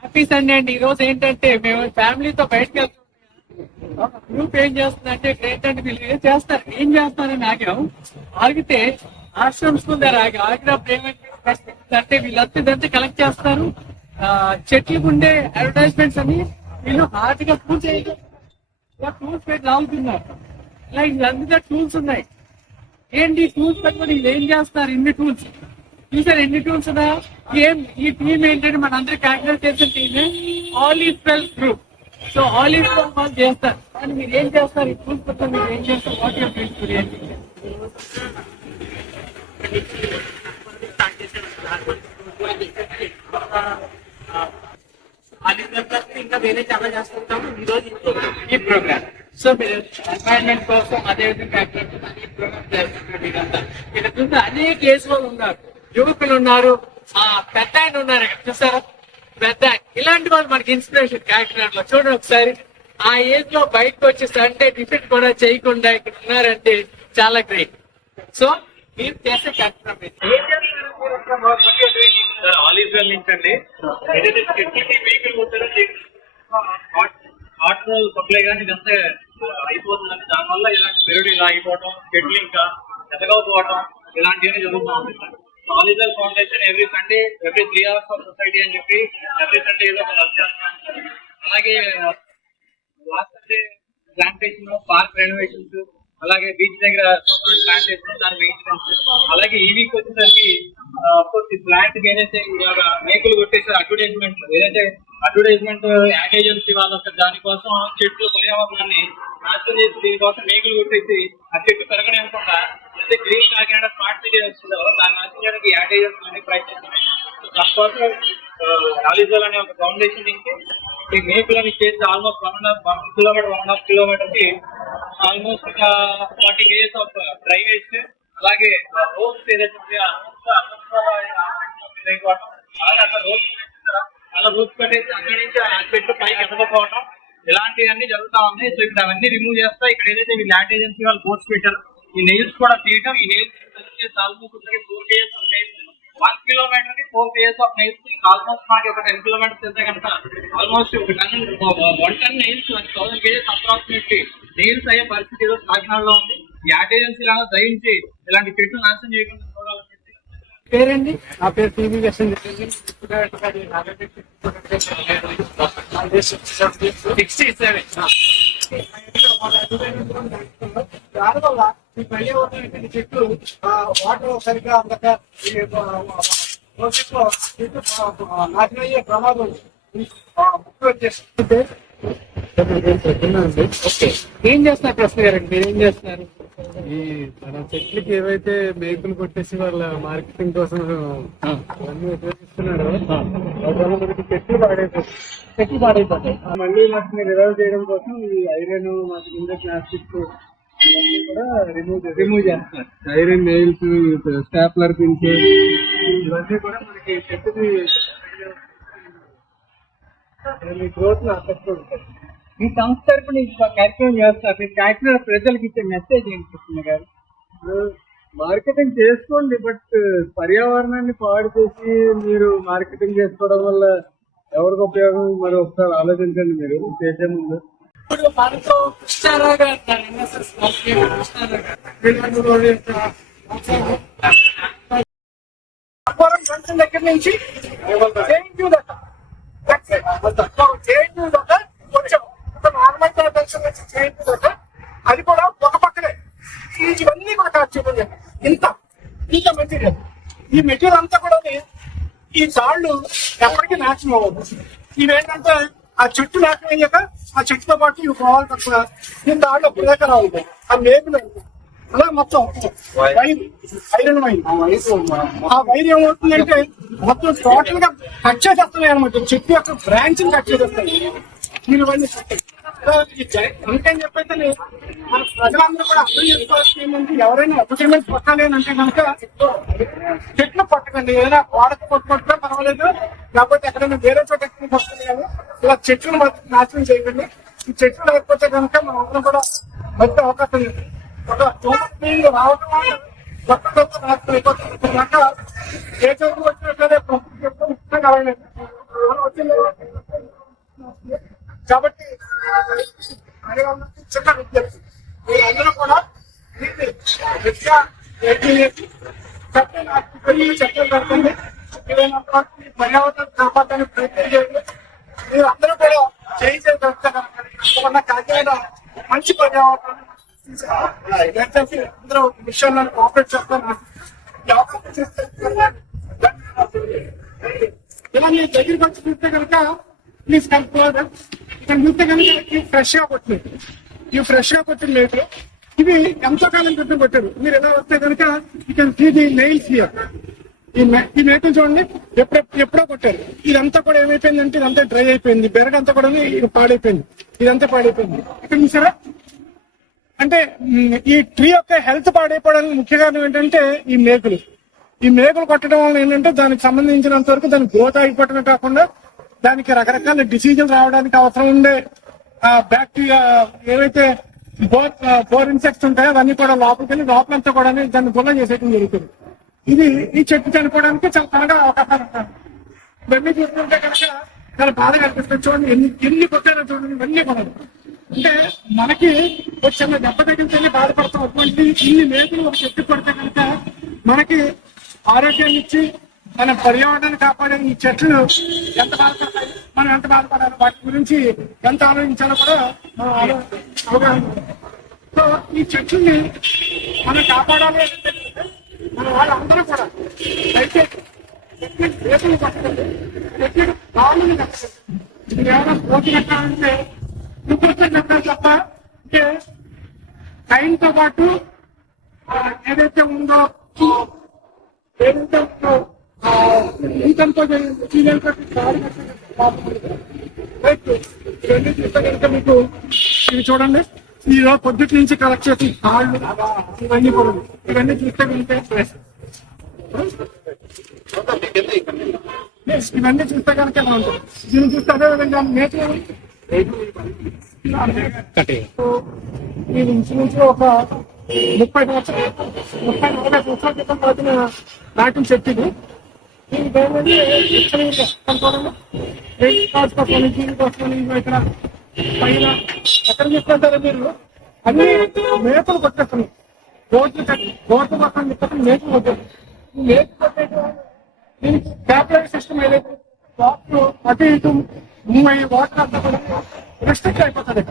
Happy Sunday అండి. ఈ రోజు ఏంటంటే మేము ఫ్యామిలీతో బయటకు వెళ్తున్నాం. గ్రూప్ ఏం చేస్తుందంటే గ్రేట్ అంటే వీళ్ళు ఏం చేస్తారు, ఏం చేస్తారని ఆగాం. ఆగితే ఆశ్రమ్ స్కూల్ దగ్గర ఆగినప్పుడు ఏమంటే వీళ్ళంతా ఇదంతా కలెక్ట్ చేస్తారు. చెట్లకు ఉండే అడ్వర్టైజ్మెంట్స్ అని వీళ్ళు హార్ట్ గా పూజ చేయడం, ఇలా టూల్స్ పెట్టి లాగుతున్నారు. ఇలా వీళ్ళంతా టూల్స్ ఉన్నాయి. ఏంటి టూల్స్ పెట్టుకొని వీళ్ళు ఏం చేస్తారు? ఇన్ని టూల్స్ చూసారు, ఎన్ని టూల్స్ ఉన్నాయా? ఈ టీమ్ ఏంటంటే మన అందరికి క్యాల్కులేట్ చేసిన టీమే all is well group. So all is well వాళ్ళు చేస్తారు. కానీ మీరు ఏం చేస్తారు? ఈ టూల్స్ పెట్టుకొని మీరు ఏం చేస్తారు? వాట్ యువర్ ప్రిన్స్ ఇంకా వేరే చాలా చేస్తుంటాము ఈ రోజు ఈ ప్రోగ్రామ్. సో మీరు ఎన్వైరన్మెంట్ కోసం అదేవిధంగా ఈ ప్రోగ్రామ్ చేస్తున్నారు. మీరంతా ఇక్కడ చూస్తే అనేక ఏజ్ వాళ్ళు ఉన్నారు, యువకులు ఉన్నారు, పెద్ద ఆయన ఉన్నారు. ఇక్కడ చూసారా, పెద్ద ఇలాంటి వాళ్ళు మనకి ఇన్స్పిరేషన్. కాకినాడ లో చూడండి ఒకసారి, ఆ ఏజ్ లో బయటకు వచ్చి సండే టిఫిన్ కూడా చేయకుండా ఇక్కడ ఉన్నారంటే చాలా గ్రేట్. సో మీరు చేసే కార్యక్రమం ఆలివ్వెల్ నుంచి అండి. ఏదైతే వెహికల్ పోతారో వాటర్ సప్లై కానీ ఇదంతా అయిపోతుందండి. దానివల్ల ఇలాంటి పెరుడు ఇలా అయిపోవటం, చెట్లు ఇంకా ఎదగకపోవటం ఇలాంటివన్నీ జరుగుతూ ఉంది. ఆలివ్వెల్ foundation every Sunday, every 3 hours for society అని చెప్పి ఎవ్రీ సండే ఏదో ఒక వర్క్ చేస్తున్నాం. అలాగే last Sunday plantation, park renovations, అలాగే బీచ్ దగ్గర ప్లాంటేషన్, దాని మెయింటెనెన్స్. అలాగే ఈ వీక్ వచ్చేసరికి ఈ ప్లాంట్ ఏదైతే ఇలాగా మేకులు కొట్టేసారు అడ్వర్టైజ్మెంట్, ఏదైతే అడ్వర్టైజ్మెంట్ యాడ్ ఏజెన్సీ వాళ్ళు దానికోసం చెట్లు పర్యావరణాన్ని నాశనం చేసి దీనికోసం మేకులు కొట్టేసి ఆ చెట్టు పెరగనివ్వకుండా అయితే గ్రీన్ కాకినాడ స్మార్ట్ సిటీ వస్తుందో దాన్ని నాశనం చేయడానికి యాడ్ ఏజెన్సీ ప్రయత్నిస్తున్నాయి. దానికోసం ఆలివ్వెల్ అనే ఒక ఫౌండేషన్ నుంచి ఈ మేకులని చేసి ఆల్మోస్ట్ 1.5 కిలోమీటర్ కి almost 40 kgs of dry waste, అలాగే రోడ్స్ ఏదైతే అలా రూట్స్ పెట్టేసి అక్కడి నుంచి ఆ చెట్టు పైకి ఎదగకపోవడం ఇలాంటివన్నీ జరుగుతా ఉన్నాయి. సో ఇక్కడ అవన్నీ రిమూవ్ చేస్తా. ఇక్కడ ఏదైతే వీళ్ళు ల్యాండ్ ఏజెన్సీ వాళ్ళు బోర్డ్స్ పెట్టారు, ఈ నెయిల్స్ కూడా తీయటం. ఈ nails almost 4 kgs of nails, 1 kilometer కి 4 kgs ఆఫ్ నెయిల్స్. ఆల్మోస్ట్ మనకి ఒక 10 kilometers వెళ్తే కనుక almost 1 ton nails 1000 kgs approximately nails అయ్యే పరిస్థితి ఈరోజు కాకినాడలో ఉంది. ఈ యాడ్ ఏజెన్సీ లాగా దయించి ఇలాంటి చెట్లు నాశనం చేయకుండా చూడాలని చెప్పి. పేరండి? నా పేరు టీవీ వ్యసన్. 67. దానివల్ల ఈ పర్యావరణ చెట్లు వాటర్ సరిగ్గా అందక నాశనం అయ్యే ప్రమాదం వచ్చేస్తుంది. ఓకే, ఏం చేస్తున్నారు ప్రశ్న గారండి? మీరు ఏం చేస్తున్నారు? ఈ మన చెట్లకి ఏవైతే మేకులు కొట్టేసి వాళ్ళ మార్కెటింగ్ కోసం అన్ని ఉపయోగిస్తున్నారో దానివల్ల మనకి చెట్లు పాడైపోతాయి. మళ్ళీ వాటిని రివైవ్ చేయడం కోసం ఈ ఐరన్, వాటి కింద ప్లాస్టిక్ ఇవన్నీ కూడా రిమూవ్ చేస్తున్నారు. ఐరన్ నెయిల్స్, స్టాప్లర్ పిన్స్ ఇవన్నీ కూడా మనకి చెట్టుకి గ్రోత్ ను అఫెక్ట్ ఉంటాయి. మీ సంస్థ తరపున కార్యక్రమం చేస్తారు. మీరు కాకినాడ ప్రజలకు ఇచ్చే మెసేజ్ ఏంటి కృష్ణ గారు? మార్కెటింగ్ చేసుకోండి, బట్ పర్యావరణాన్ని పాడు చేసి మీరు మార్కెటింగ్ చేసుకోవడం వల్ల ఎవరికి ఉపయోగం మరి ఒకసారి ఆలోచించండి మీరు చేసే ముందు. ఇప్పుడు మనతో కృష్ణారావు గారు ఎన్ఎస్ఎస్ దగ్గర నుంచి అది కూడా ఒక పక్కనే ఇవన్నీ కూడా చూడండి. ఇంత మెటీరియల్, ఈ మెటీరియల్ అంతా కూడా ఈ తాళ్ళు ఎప్పటికీ నాశనం అవ్వదు. ఇవేంటంటే ఆ చెట్టు నాశనం అయ్యాక ఆ చెట్టుతో పాటు ఇవి పోవాలి తక్కువ. ఈ తాళ్ళు ఒక దగ్గర రావాలి, ఆ మేకులు అలా మొత్తం వైర్, ఐరన్ వైర్. ఆ వైర్ ఏమవుతుందంటే మొత్తం టోటల్ గా కట్ చేసేస్తున్నాయి అనమాట. చెట్టు యొక్క బ్రాంచ్ కట్ చేసేస్తాయి. మీరు ఇవన్నీ అందుకని చెప్పైతే మన ప్రజలందరూ కూడా అర్థం చేసుకోవాల్సింది ఏంటంటే ఎవరైనా అడ్వర్టైజ్మెంట్ కొట్టాలి అని అంటే కనుక చెట్లు పట్టకండి. ఏదైనా వాడక కొట్టుకుంటే పర్వాలేదు, లేకపోతే ఎక్కడైనా వేరే చోట వస్తుంది కానీ ఇలా చెట్లను నాశనం చేయకండి. ఈ చెట్లు లేకపోతే కనుక మనం అందరం కూడా మంచి అవకాశం లేదు. ఒక హ్యూమన్ రావడం వల్ల కొత్త నాశనం అయిపోతుంది. ఏ చోటు వచ్చినట్లయితే ప్రకృతి చెట్లు ముఖ్యంగా వచ్చింది మహిళలందరికీ చిన్న విజ్ఞప్తి, మీరందరూ కూడా విద్య చట్టం పెట్టండి, ఏదైనా పర్యావరణ కాపాడడానికి ప్రయత్నం చేయండి. మీరు అందరూ కూడా చేయించే కాకినాడ మంచి పర్యావరణం అందరూ విషయాలను కోఆపరేట్ చేస్తాను. అవకాశం చేస్తే ఇలా మీ దగ్గరికి వచ్చి చూస్తే కనుక ప్లీజ్ కనుక్కోవాలి. ఇక్కడ చూస్తే కనుక ఫ్రెష్ గా కొట్టినట్టు, ఇవి ఫ్రెష్ గా కొట్టిన లేదు. ఇవి ఎంతో కాలం క్రితం కొట్టారు. మీరు ఎలా వస్తే కనుక you can see the nails here. ఈ మేకలు చూడండి ఎప్పుడో కొట్టారు. ఇదంతా కూడా ఏమైపోయిందంటే ఇదంతా డ్రై అయిపోయింది, బెరగంతా కూడా ఇది పాడైపోయింది, ఇదంతా పాడైపోయింది. ఇక్కడ చూసారా, అంటే ఈ ట్రీ యొక్క హెల్త్ పాడైపోవడానికి ముఖ్య కారణం ఏంటంటే ఈ మేకులు కొట్టడం వల్ల ఏంటంటే దానికి సంబంధించినంత వరకు దాని గ్రోత్ ఆగిపోవటమే కాకుండా దానికి రకరకాల డిసీజులు రావడానికి అవసరం ఉండే బ్యాక్టీరియా ఏవైతే బోర్ ఇన్సెక్ట్స్ ఉంటాయో అవన్నీ కూడా లోపలికి వెళ్ళి లోపలంతా కూడా దాన్ని గుల్ల చేసేయడం జరుగుతుంది. ఈ చెట్టు చనిపోవడానికి చాలా త్వరగా అవకాశాలు ఉంటాయి. ఇవన్నీ చూస్తుంటే కనుక చాలా బాధగా అనిపిస్తుంది. చూడండి ఎన్ని కొట్టారో చూడండి, ఇవన్నీ కొనదు. అంటే మనకి ఒక చిన్న దెబ్బ తగిలితేనే బాధపడతాం. అటువంటి ఇన్ని మేకులు ఒక చెట్టు కొడితే కనుక మనకి ఆరోగ్యాన్ని ఇచ్చి మన పర్యావరణాన్ని కాపాడే ఈ చెట్లు ఎంత బాధపడతాయి, మనం ఎంత బాధపడాలి, వాటి గురించి ఎంత ఆలోచించాలో కూడా మనం అవగాహన. సో ఈ చెట్లని మనం కాపాడాలి అంటే మన వాళ్ళందరూ కూడా దయచేసి రేపులు కట్టండి, చెట్లు బాగుంది కట్టండి. మీరు ఏమైనా పోటీ కట్టాలంటే ఇంకొకటి కట్టాలి తప్ప అంటే టైంతో పాటు ఏదైతే ఉందో ఇంకంతో ఇవన్నీ చూస్తే కనుక మీకు ఇవి చూడండి, ఈ రోజు పొద్దుటి నుంచి కలెక్ట్ చేసి కాళ్ళు ఇవన్నీ కూడా ఇవన్నీ చూస్తే కనుక ఇవన్నీ చూస్తే కనుక ఎలా ఉంటుంది. దీన్ని చూస్తే అదే విధంగా నేను ఇంచుమించు ఒక 30-40 సంవత్సరాల క్రితం పడుతున్న నాటిన చెట్టు ఇది. దీనికి ఇక్కడ పైన ఎక్కడ తీసుకుంటారో మీరు అన్ని మేకలు కొట్టేస్తున్నాయి. రోడ్లు పక్కన చెప్పి మేకలు కొట్టారు. ఈ మేక కొట్టేట దీనికి క్యాపిలరీ సిస్టమ్ ఏదైతే వాటర్ అటు ఇటు మూవ్ అయ్యి వాటర్ అంతా కూడా రిస్ట్రిక్ట్ అయిపోతుంది.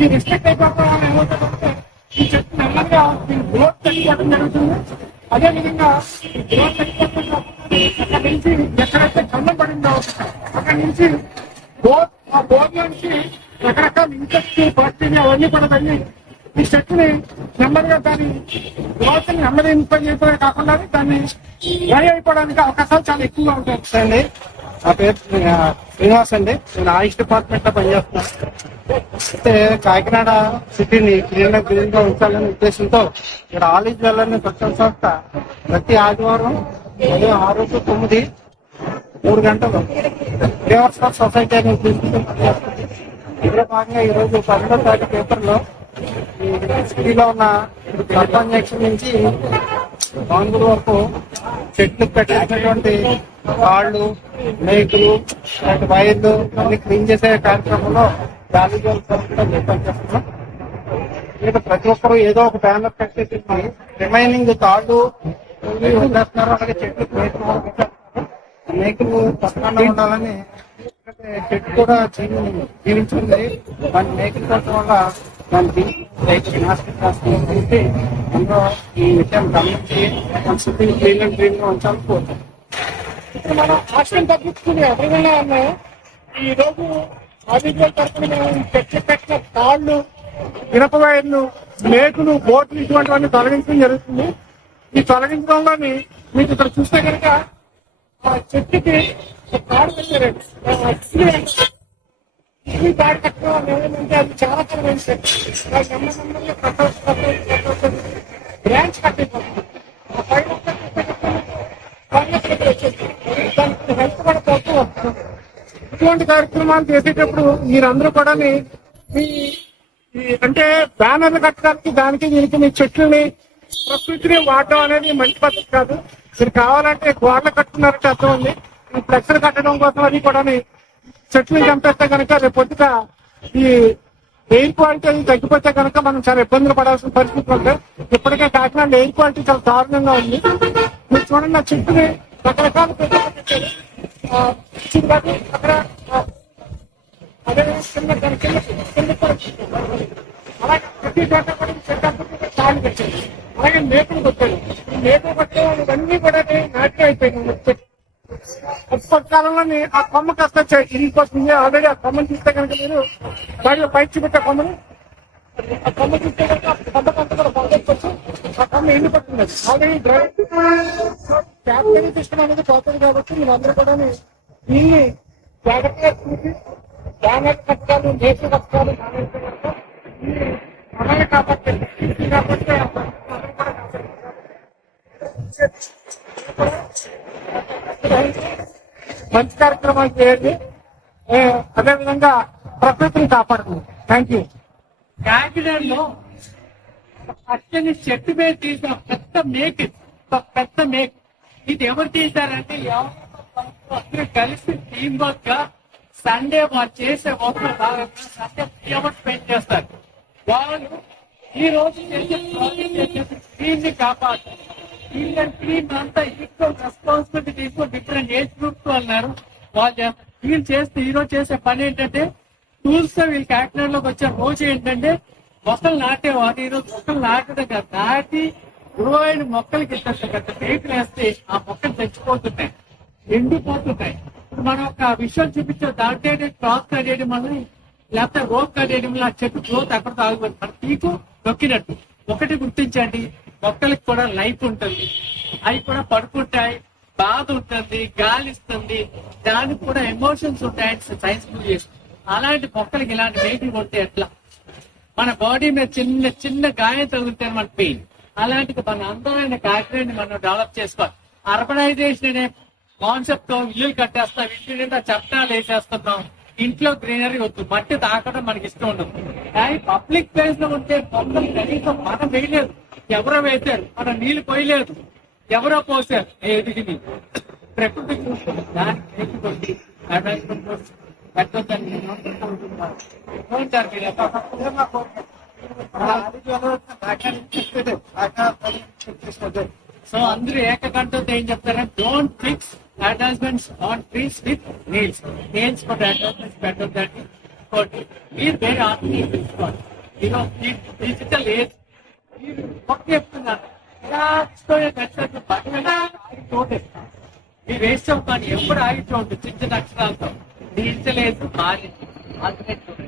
ఈ రిస్ట్రిక్ట్ అయిపోవడం వల్ల ఏమవుతుందంటే ఈ చెట్టు నెమ్మదిగా దీని గ్రోత్ తగ్గిపోవడం జరుగుతుంది. అదేవిధంగా ఈ గ్రోత్ తగ్గిపోవడం అక్కడి నుంచి ఎక్కడైతే కన్నం పడిందో అక్కడి నుంచి ఆ బోర్ నుంచి రకరకాల ఇన్సెక్ట్స్ బ్యాక్టీరియా అవన్నీ కూడా తగ్గి ఈ చెట్టుని నెమ్మదిగా దాని గ్రోత్ ని నెమ్మది ఇంపజేయడమే కాకుండా దాన్ని డ్రై అయిపోవడానికి అవకాశాలు చాలా ఎక్కువగా ఉంటాయి. అండి నా పేరు శ్రీనివాస్ అండి, నేను ఆయుష్ డిపార్ట్మెంట్ లో పనిచేస్తున్నాను. అయితే కాకినాడ సిటీని గ్రీన్ గా ఉంచాలనే ఉద్దేశంతో ఇక్కడ ఆలిజ్ వెల్లని స్వచ్ఛంద సంస్థ ప్రతి ఆదివారం ఉదయం 6-9 3 గంటలు ఫ్లేవర్స్ ఫర్ సొసైటీ అని తీసుకుంటూ పనిచేస్తుంది. ఇందులో భాగంగా ఈ రోజు 12వ తారీఖు పేపర్లో ఈ సిటీలో ఉన్న సర్పంచ్ జంక్షన్ నుంచి బాంగుల వరకు చెట్లు పెట్టేసినటువంటి కాళ్ళు, మేకులు, వైర్లు అన్ని క్లీన్ చేసే కార్యక్రమంలో గాలి పనిచేస్తున్నాం. ఇక్కడ ప్రతి ఒక్కరు ఏదో ఒక బ్యానర్ కట్టేసి రిమైనింగ్ తాళ్ళు వదిలేస్తున్నారు. అలాగే చెట్లు మేకులు పక్కన ఉండాలని చెట్టు కూడా జీవించింది. దాని మేకులు పెట్టడం వల్ల దానికి నాస్టిక్ రాష్ట్రం అందులో ఈ విషయం గమనించి మన సిటీని క్లీన్ అండ్ గ్రీన్ గా ఉంచాలని కోరుతాం. మన ఆశ్రయం తగ్గించుకుని ఎవరైనా ఉన్నాయో ఈ రోజు ఆదిత్య తరఫున మేము పెట్టిన తాళ్ళు, ఇనప వైర్లు, మేకులు, బోట్లు ఇటువంటివన్నీ తొలగించడం జరుగుతుంది. ఈ తొలగించడంలోని మీకు ఇక్కడ చూస్తే కనుక ఆ చెట్టుకి తాడు పెట్టారండి. ఇది తాడు కట్టడం వల్ల ఏమైందంటే అది చాలా నెమ్మదిగా బ్రాంచ్ కట్ అయిపోతుంది. ఆ పైన దానికి హెల్త్ కూడా తక్కువ వస్తుంది. ఇటువంటి కార్యక్రమాలు చేసేటప్పుడు మీరందరూ కూడా అంటే బ్యానర్లు కట్టడానికి దానికి దీనికి మీ చెట్లని ప్రకృతిని వాడడం అనేది మంచి పద్ధతి కాదు. మీరు కావాలంటే గోడలు కట్టుకున్నారంటే అర్థం ఉంది. ఈ ఫ్లెక్స్లు కట్టడం కోసం అది కూడా చెట్లను చంపేస్తే కనుక రేపు పొద్దుగా ఈ ఎయిర్ క్వాలిటీ అది తగ్గిపోతే కనుక మనం చాలా ఇబ్బందులు పడాల్సిన పరిస్థితి ఉంది. ఇప్పటికే కాకినాడ ఎయిర్ క్వాలిటీ చాలా దారుణంగా ఉంది. మీరు చూడండి, ఆ చెట్టుని రకరకాల పెద్దలు పెట్టారు. అక్కడ అదే కింద అలాగే ప్రతి చోట కూడా చెట్టు తాళ్ళు పెట్టారు. అలాగే మేకలు కొట్టారు. ఈ మేకలు కొట్టే ఇవన్నీ కూడా నాటిగా అయిపోయింది. ఎప్పటి కాలంలోని ఆ కొమ్మ కాస్త ఇరిగిపోతుంది. ఆల్రెడీ ఆ కొమ్మని చూస్తే కనుక మీరు బయట పైకి చూపెట్టే కొమ్మని, ఆ కొమ్మ చూస్తే కనుక కొమ్మకంతా కూడా బాగొచ్చు. ఆ కొమ్మ ఎండిపోతుంది. ఆల్రెడీ క్యాపిటల్ సిస్టమ్ అనేది పోతుంది. కాబట్టి మీరందరూ కూడా దీన్ని జాగ్రత్తగా చూసి డామేజ్ కష్టాలు, నేచర్ కష్టాలు మానేస్తే కనుక అలాగే కాబట్టి మంచి కార్యక్రమాలు చేయండి. అదేవిధంగా ప్రకృతిని కాపాడుతుంది. Thank you. కాకినాడలో పచ్చని చెట్టు మీద తీసిన పెద్ద మేక్ ఇది ఎవరు తీశారంటే ఎవరు కలిసి టీం వర్క్ గా సండే వాళ్ళు చేసే వర్క్ భాగంగా సండే 3 hours స్పెండ్ చేస్తారు. వాళ్ళు ఈ రోజు చేసే టీమ్ ని కాపాడు. టీమ్ అంతా ఈక్వల్ రెస్పాన్సిబిలిటీ తీసుకుని డిఫరెంట్ ఏజ్ గ్రూప్స్ అన్నారు. వాళ్ళు చేస్తారు. వీళ్ళు చేస్తే ఈ రోజు చేసే పని ఏంటంటే టూల్స్ తో వీళ్ళు కాకినాడలోకి వచ్చే రోజు ఏంటంటే మొక్కలు నాటేవాళ్ళు. ఈ రోజు మొక్కలు నాటడం కాదు, నాటి గ్రోయిడ్ మొక్కలకి పెద్ద పేకులు వేస్తే ఆ మొక్కలు చచ్చిపోతున్నాయి, ఎండిపోతున్నాయి. ఇప్పుడు మనం ఒక విషయం చూపించే దాంట్లో క్రాస్ కట్టేయడం వల్ల లేకపోతే రోప్ కట్టేయడం వల్ల చెట్టు గ్రోత్ అక్కడ తాగుతుంది. మన పీకు నొక్కినట్టు. ఒకటి గుర్తించండి, మొక్కలకి కూడా లైఫ్ ఉంటుంది. అవి కూడా పడుకుంటాయి, బాధ ఉంటుంది, గాలి ఇస్తుంది, దానికి కూడా ఎమోషన్స్ ఉంటాయని సైన్స్ ప్రూవ్ చేస్తుంది. అలాంటి మొక్కలకి ఇలాంటి వెయిట్లు కొడితే ఎట్లా? మన బాడీ మీద చిన్న చిన్న గాయం తగిలితే మన పెయిన్. అలాంటి మన అందమైన కాకినాడని మనం డెవలప్ చేసుకోవాలి. అర్బనైజేషన్ అనే కాన్సెప్ట్ తో ఇల్లు కట్టేస్తాం, ఇంటి నిండా చట్టాలు వేసేస్తున్నాం, ఇంట్లో గ్రీనరీ వద్దు, మట్టి తాకడం మనకి ఇష్టం ఉండదు. కానీ పబ్లిక్ ప్లేస్ లో ఉంటే మొక్కలు కనీసం మనం వేయలేదు, ఎవరో వేశారు, మనం నీళ్లు పోయలేదు, ఎవరో పోసారు. ఎదిగి ప్రకృతి చూస్తుంది, దానికి కొట్టి పెట్టొద్దని సో అందరూ ఏకకంఠంతో ఏం చెప్తారంటే don't fix advertisements on trees with nails. Nails కూడా అడ్వర్టైజ్మెంట్స్ పెట్టొద్దండి. మీరు వేరే ఆర్టీ తీసుకోవాలి. డిజిటల్ ఏజ్ మీరు మొక్క చెప్తున్నారు తోటేస్తాం. మీరు వేస్తాం కానీ ఎప్పుడు ఆగిపోతుంది చిన్న అక్షరాలతో. డిజిటల్ ఏజ్ మారింది.